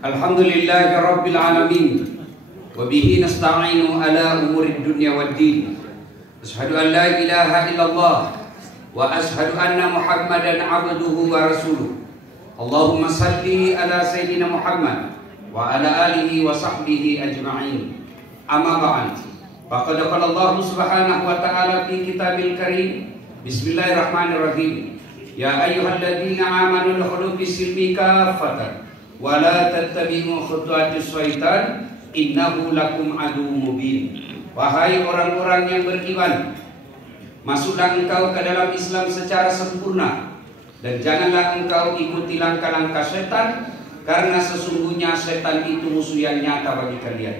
Alhamdulillahi Rabbil Alamin. Wabihi nasta'inu ala umurid dunya wad din. Ashhadu an la ilaha illallah wa ashhadu anna Muhammadan abduhu wa rasuluh. Allahumma salli ala Sayyidina Muhammad wa ala alihi wa sahbihi ajma'in. Amma ba'd. Faqad qala Allah subhanahu wa ta'ala fi kitabil karim. Bismillahirrahmanirrahim. Ya ayyuhalladzina amanu udkhulu fis-silmi kaffatan wa la tattabi'u khutuwatis syaitan innahu lakum aduwwum mubin. Wahai orang-orang yang beriman, masuklah engkau ke dalam Islam secara sempurna dan janganlah engkau ikuti langkah-langkah setan, karena sesungguhnya setan itu musuh yang nyata bagi kalian.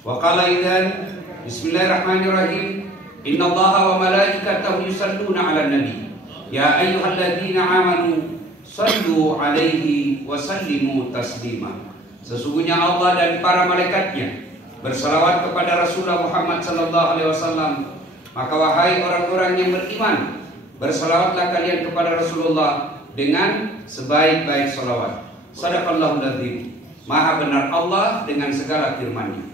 Wa qala idzan bismillahirrahmanirrahim. Innallaha wa malaikatahu yusalluna 'alan nabi. Ya ayyuhalladzina amanu sallu 'alaihi wa sallimu taslima. Sesungguhnya Allah dan para malaikatnya bersalawat kepada Rasulullah Muhammad sallallahu alaihi wasallam. Maka wahai orang-orang yang beriman, bersalawatlah kalian kepada Rasulullah dengan sebaik-baik salawat. Shadaqallahul adzim. Maha benar Allah dengan segala firman-Nya.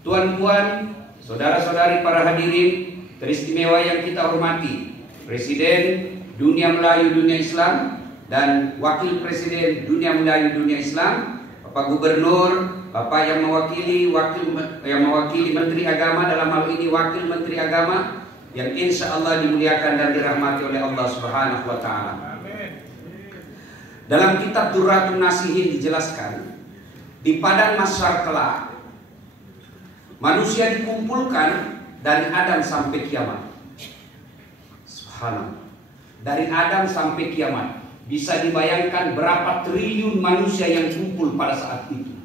Tuan-tuan, saudara-saudari para hadirin teristimewa yang kita hormati, Presiden Dunia Melayu Dunia Islam dan Wakil Presiden Dunia Melayu Dunia Islam, Bapak Gubernur, Bapak yang mewakili Menteri Agama, dalam hal ini Wakil Menteri Agama yang insya Allah dimuliakan dan dirahmati oleh Allah Subhanahu wa Ta'ala. Dalam kitab Durratun Nasihin dijelaskan, di padang mahsyar kelak manusia dikumpulkan dari Adam sampai kiamat. Subhanallah. Dari Adam sampai kiamat. Bisa dibayangkan berapa triliun manusia yang kumpul pada saat itu.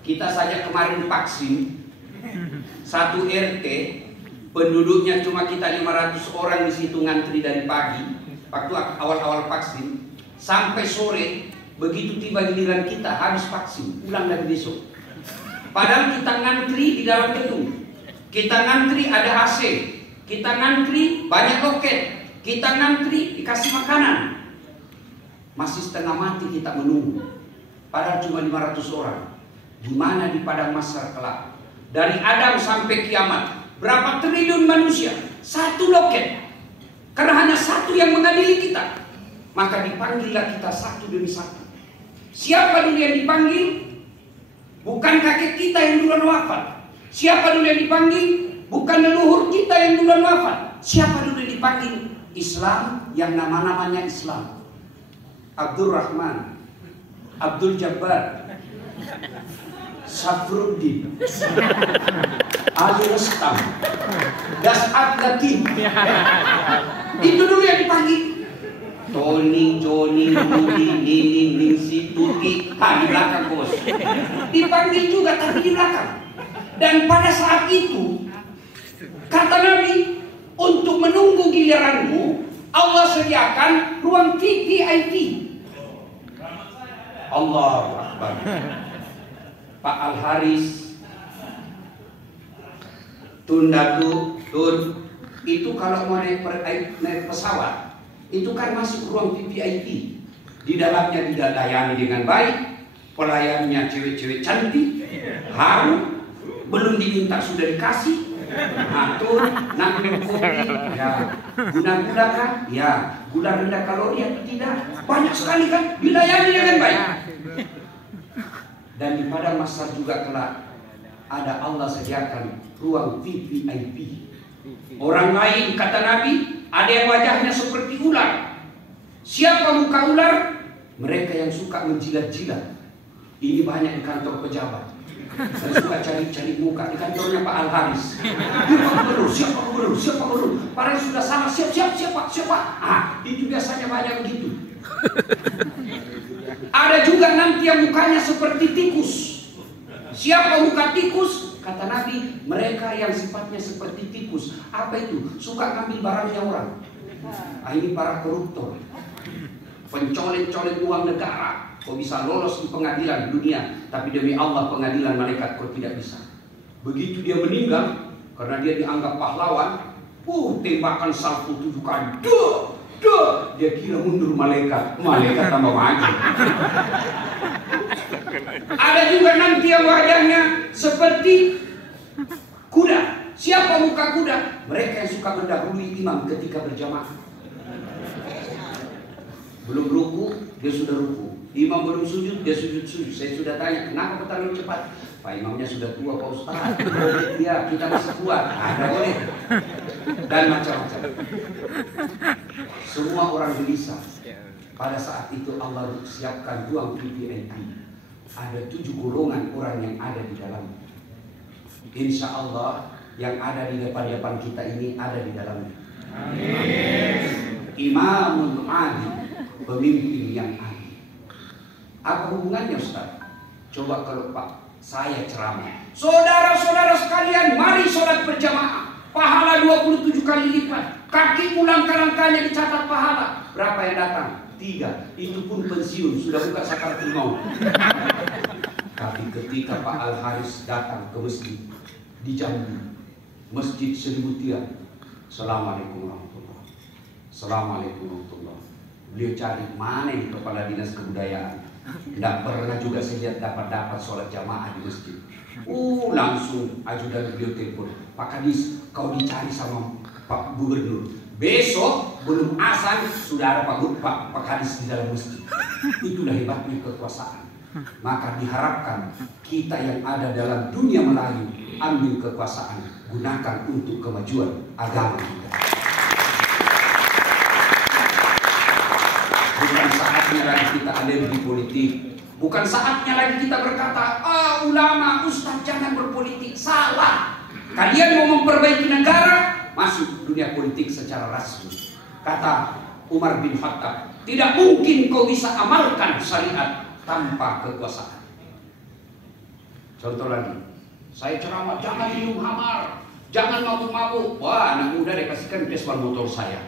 Kita saja kemarin vaksin, satu RT penduduknya cuma kita 500 orang di situ ngantri dari pagi waktu awal-awal vaksin sampai sore. Begitu tiba giliran kita habis vaksin, pulang lagi besok. Padahal kita ngantri di dalam gedung, kita ngantri ada AC, kita ngantri banyak loket, kita ngantri dikasih makanan. Masih setengah mati kita menunggu. Padahal cuma 500 orang. Di mana di padang mahsyar kelak? Dari Adam sampai kiamat, berapa triliun manusia? Satu loket. Karena hanya satu yang mengadili kita. Maka dipanggillah kita satu demi satu. Siapa dulu yang dipanggil? Bukan kakek kita yang duluan wafat. Siapa dulu yang dipanggil? Bukan leluhur kita yang duluan wafat. Siapa dulu yang dipanggil? Islam yang nama-namanya Islam. Abdul Rahman, Abdul Jabbar, Safruddin, Ali Rustam, Das'ad Latif. Itu dulu yang dipanggil. Tony, Joni, Rudi, Nini, Ningsi, Tuti. Di belakang bos. Dipanggil juga tapi di belakang. Dan pada saat itu kata Nabi, untuk menunggu giliranmu Allah sediakan ruang VIP. Allahu Akbar. Pak Al Haris, Tun itu kalau mau naik pesawat itu kan masuk ruang VIP. Di dalamnya dilayani dengan baik, pelayannya cewek-cewek cantik, harum, belum diminta sudah dikasih. Atur, nak minum kopi, ya. Gula-gula kan, ya. Gula rendah kalori atau tidak? Banyak sekali kan, dilayani dengan baik. Dan di padang mahsyar juga kelak ada Allah sediakan ruang VIP. Orang lain kata Nabi, ada yang wajahnya seperti ular. Siapa muka ular? Mereka yang suka menjilat-jilat. Ini banyak di kantor pejabat. Saya suka cari-cari muka di kantornya Pak Al Haris. Siapa gubernur? Padahal sudah sama, siapa. Itu biasanya banyak begitu. Ada juga nanti yang mukanya seperti tikus. Siapa muka tikus? Kata Nabi, mereka yang sifatnya seperti tikus. Apa itu? Suka ngambil barangnya orang. Ini para koruptor, pencolek-colek uang negara. Kau bisa lolos di pengadilan dunia, tapi demi Allah pengadilan malaikat kau tidak bisa. Begitu dia meninggal, karena dia dianggap pahlawan, tembakan salvo 7 kali. Dia kira mundur malaikat tambah maju. Ada juga nanti yang wajahnya seperti kuda. Siapa muka kuda? Mereka yang suka mendahului imam ketika berjamaah. Belum ruku, dia sudah ruku. Imam belum sujud, dia sujud. Saya sudah tanya, kenapa kau terlalu cepat? Pak imamnya sudah tua, Pak Ustaz. Ya, kita masih kuat. Ada boleh. Dan macam-macam. Semua orang gelisah. Pada saat itu Allah siapkan ruang VIP. Ada 7 golongan orang yang ada di dalamnya. Insya Allah yang ada di depan kita ini ada di dalamnya. Amin. Imamun adil, pemimpin yang adil. Apa hubungannya Ustaz? Coba kalau Pak saya ceramah, saudara-saudara sekalian, mari sholat berjamaah, pahala 27 kali lipat, kaki langkah-langkahnya dicatat pahala. Berapa yang datang? 3. Itu pun pensiun, sudah buka sakaratul maut. Tapi ketika Pak Al Haris datang ke masjid di Jambi, Masjid Seribu Tiang, Assalamualaikum warahmatullahi wabarakatuh. Assalamualaikum warahmatullahi wabarakatuh. Beliau cari mana yang kepala dinas kebudayaan. Tidak pernah juga saya lihat dapat sholat jamaah di masjid. Langsung ajudan beliau telepon, Pak Kadis, kau dicari sama Pak Gubernur. Besok belum azan sudah ada Pak Kadis di dalam masjid. Itulah hebatnya kekuasaan. Maka diharapkan kita yang ada dalam dunia Melayu ambil kekuasaan, gunakan untuk kemajuan agama kita. Bukan saatnya lagi kita alergi politik. Bukan saatnya lagi kita berkata, ulama, ustaz jangan berpolitik. Salah. Kalian mau memperbaiki negara, masuk dunia politik secara rasmi. Kata Umar bin Khattab, tidak mungkin kau bisa amalkan syariat tanpa kekuasaan. Contoh lagi, saya ceramah, jangan minum hamar, jangan mabuk-mabuk. Wah, anak muda dikasihkan Vespa motor saya.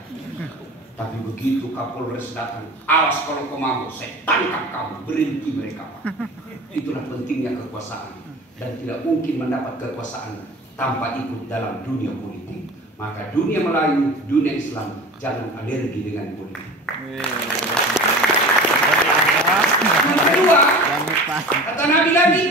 Tapi begitu Kapolres datang, awas kalau kau mabuk, saya tangkap kamu, berhenti mereka. Itulah pentingnya kekuasaan. Dan tidak mungkin mendapat kekuasaan tanpa ikut dalam dunia politik. Maka dunia Melayu, dunia Islam, jangan alergi dengan politik. Yang kedua, kata Nabi lagi,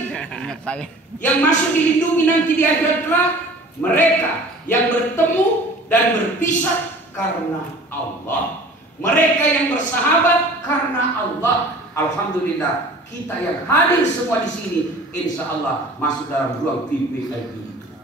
yang masuk dilindungi nanti di akhirat kelak, mereka yang bertemu dan berpisah karena Allah. Mereka yang bersahabat karena Allah. Alhamdulillah, kita yang hadir semua di sini, insya Allah masuk dalam ruang VIP.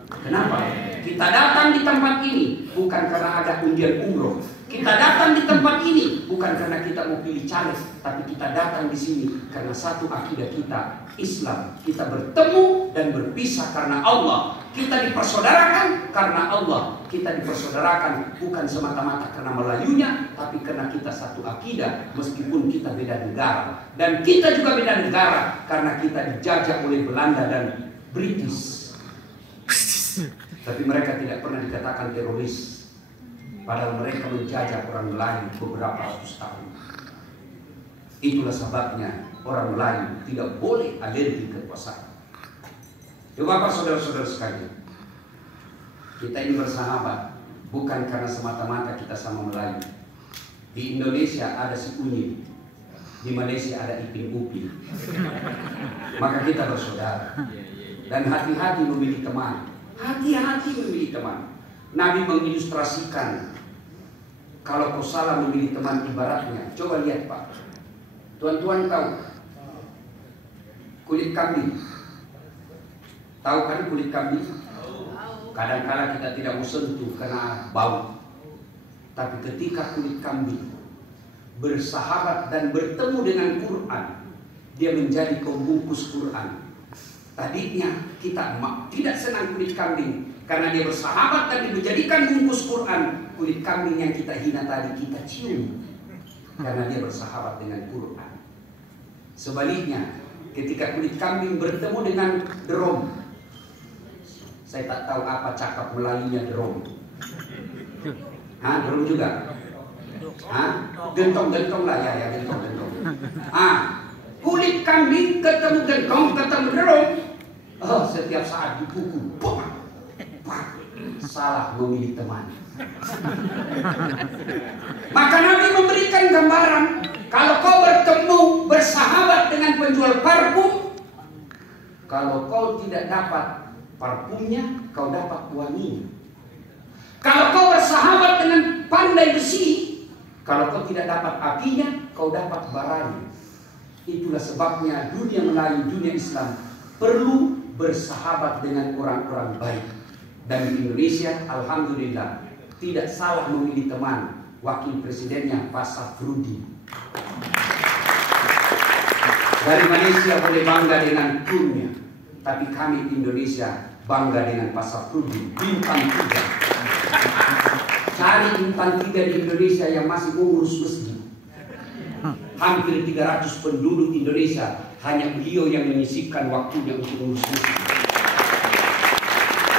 Kenapa? Kita datang di tempat ini bukan karena ada undian umroh. Kita datang di tempat ini bukan karena kita mau pilih caleg, tapi kita datang di sini karena satu akidah kita, Islam. Kita bertemu dan berpisah karena Allah. Kita dipersaudarakan karena Allah. Kita dipersaudarakan bukan semata-mata karena Melayunya, tapi karena kita satu akidah meskipun kita beda negara. Dan kita juga beda negara karena kita dijajah oleh Belanda dan British. Tapi mereka tidak pernah dikatakan teroris. Padahal mereka menjajah orang Melayu beberapa ratus tahun. Itulah sebabnya orang Melayu tidak boleh alergi kekuasaan. Bapak saudara-saudara sekalian, kita ini bersahabat bukan karena semata-mata kita sama Melayu. Di Indonesia ada si Unyil, di Malaysia ada Ipin Upin. Maka kita bersaudara. Dan hati-hati memilih teman. Hati-hati memilih teman. Nabi mengilustrasikan kalau kau salah memilih teman ibaratnya. Coba lihat Pak. Tuan-tuan tahu kulit kambing. Tahu kan kulit kambing? Kadang-kadang kita tidak mau sentuh karena bau. Tapi ketika kulit kambing bersahabat dan bertemu dengan Quran, dia menjadi pembungkus Quran. Tadinya kita tidak senang kulit kambing karena dia bersahabat dan dijadikan bungkus Quran. Kulit kambing yang kita hina tadi kita cium karena dia bersahabat dengan Quran. Sebaliknya, ketika kulit kambing bertemu dengan drom, saya tak tahu apa cakap Melayunya drom. Drom juga. Gentong lah ya gentong. Kulit kambing ketemu gentong, ketemu drom. Setiap saat dipukul. Salah memilih teman. Maka Nabi memberikan gambaran, kalau kau bertemu bersahabat dengan penjual parfum, Kalau kau tidak dapat parfumnya, kau dapat wanginya. Kalau kau bersahabat dengan pandai besi, kalau kau tidak dapat apinya, kau dapat baranya. Itulah sebabnya dunia Melayu, dunia Islam perlu bersahabat dengan orang-orang baik. Dan di Indonesia, alhamdulillah, tidak salah memilih teman. Wakil presidennya Pak Safrudin. Dari Malaysia boleh bangga dengan Kunnya, tapi kami di Indonesia bangga dengan Pak Safrudin, bintang 3. Cari bintang 3 di Indonesia yang masih mengurus masjid. Hampir 300 penduduk Indonesia, hanya beliau yang menyisipkan waktunya untuk mengurus masjid.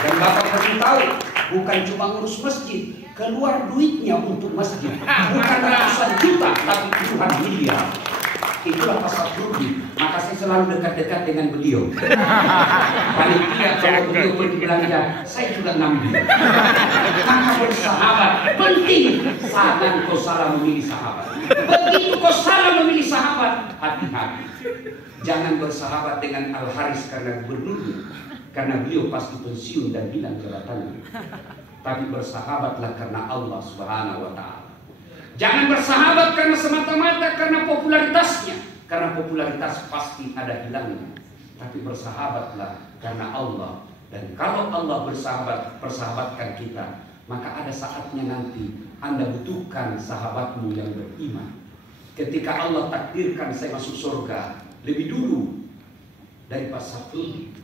Dan Bapak perlu tahu, bukan cuma ngurus masjid, keluar duitnya untuk masjid. Bukan ratusan juta, tapi puluhan miliar. Itulah Pak Safrudin. Maka saya selalu dekat-dekat dengan beliau. Paling tidak kalau beliau pergi belanja, saya juga ngambil. Maka bersahabat penting. Jangan kau salah memilih sahabat. Begitu kau salah memilih sahabat, hati-hati. Jangan bersahabat dengan Al-Haris karena gubernurnya, karena beliau pasti pensiun dan hilang jabatannya. Tapi bersahabatlah karena Allah Subhanahu wa Ta'ala. Jangan bersahabat karena semata-mata karena popularitasnya, karena popularitas pasti ada hilangnya. Tapi bersahabatlah karena Allah. Dan kalau Allah persahabatkan kita, maka ada saatnya nanti Anda butuhkan sahabatmu yang beriman. Ketika Allah takdirkan saya masuk surga lebih dulu dari Pak Safrudin.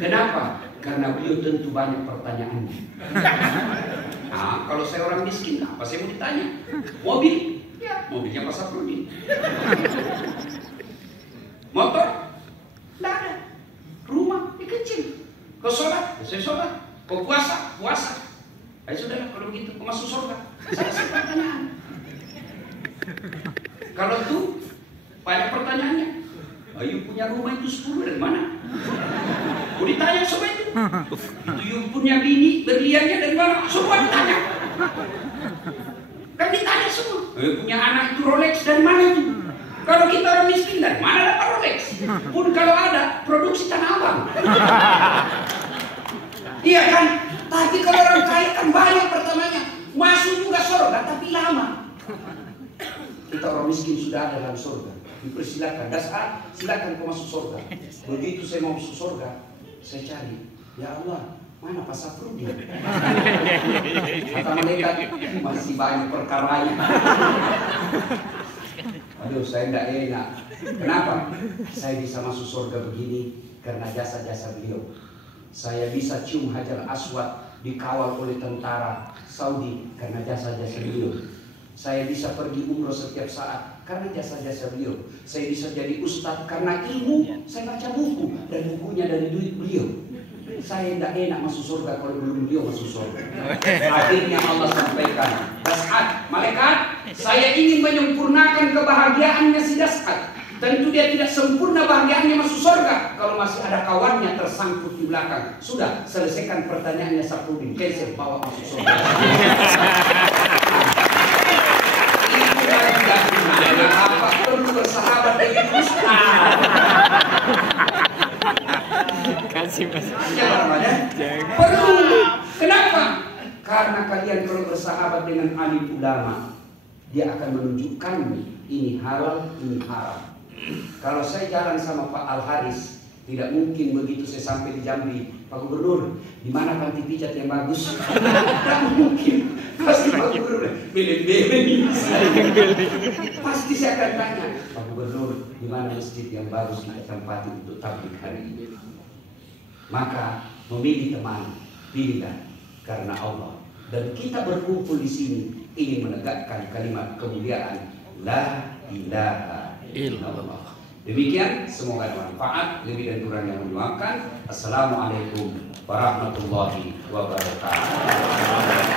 Kenapa? Karena beliau tentu banyak pertanyaannya. Nah, kalau saya orang miskin, apa saya mau ditanya? Mobil? Ya, mobilnya Pak Safrudin. Motor? Tidak ada. Rumah? Ya kecil. Kau sholat? Ya saya sholat. Kau puasa? Puasa. Ayo saudara, kalau begitu kau masuk surga. Saya pertanyaan. Kalau itu banyak pertanyaannya. Ayo punya rumah itu 10 dari mana? Mau ditanya semua itu. Itu punya bini berliannya dari mana? Semua ditanya. Kan ditanya semua. Punya anak itu Rolex dari mana itu? Kalau kita orang miskin dari mana dapat Rolex? Pun kalau ada produksi Tanah Abang. Iya kan? Tapi kalau orang kaya kan banyak pertamanya. Masuk juga surga tapi lama. Kita orang miskin sudah ada dalam surga. Dipersilakan, dasar, silakan kau masuk surga. Begitu saya mau masuk surga, saya cari, ya Allah, mana Pak Safrudin? Kata malaikat, masih banyak perkaranya. Aduh, saya tidak enak. Kenapa? Saya bisa masuk surga begini karena jasa-jasa beliau. Saya bisa cium Hajar Aswad dikawal oleh tentara Saudi karena jasa-jasa beliau. Saya bisa pergi umroh setiap saat karena jasa-jasa beliau. Saya bisa jadi ustadz karena ilmu. Saya baca buku dan bukunya dari duit beliau. Saya tidak enak masuk surga kalau belum beliau masuk surga. Akhirnya Allah sampaikan, Das'ad, malaikat, saya ingin menyempurnakan kebahagiaannya si Das'ad. Tentu dia tidak sempurna bahagiaannya masuk surga kalau masih ada kawannya tersangkut di belakang. Sudah, selesaikan pertanyaannya Safrudin. Cancel, bawa masuk surga. Apa perlu bersahabat dengan ustaz? Kasih mas. Perlu. Kenapa? Karena kalian perlu bersahabat dengan alim ulama. Dia akan menunjukkan ini halal, ini haram. Kalau saya jalan sama Pak Al-Haris, tidak mungkin begitu saya sampai di Jambi, Pak Gubernur, di mana panti pijat yang bagus? Tidak mungkin. Pasti Pak Gubernur beli-beli. Pasti saya akan tanya, Pak Gubernur, di mana masjid yang bagus kita tempati untuk tabligh hari ini? Maka memilih teman, pilihlah karena Allah. Dan kita berkumpul di sini ingin menegakkan kalimat kemuliaan La ilaha illallah. Demikian, semoga bermanfaat. Lebih dan kurang yang mendoakan. Assalamualaikum warahmatullahi wabarakatuh.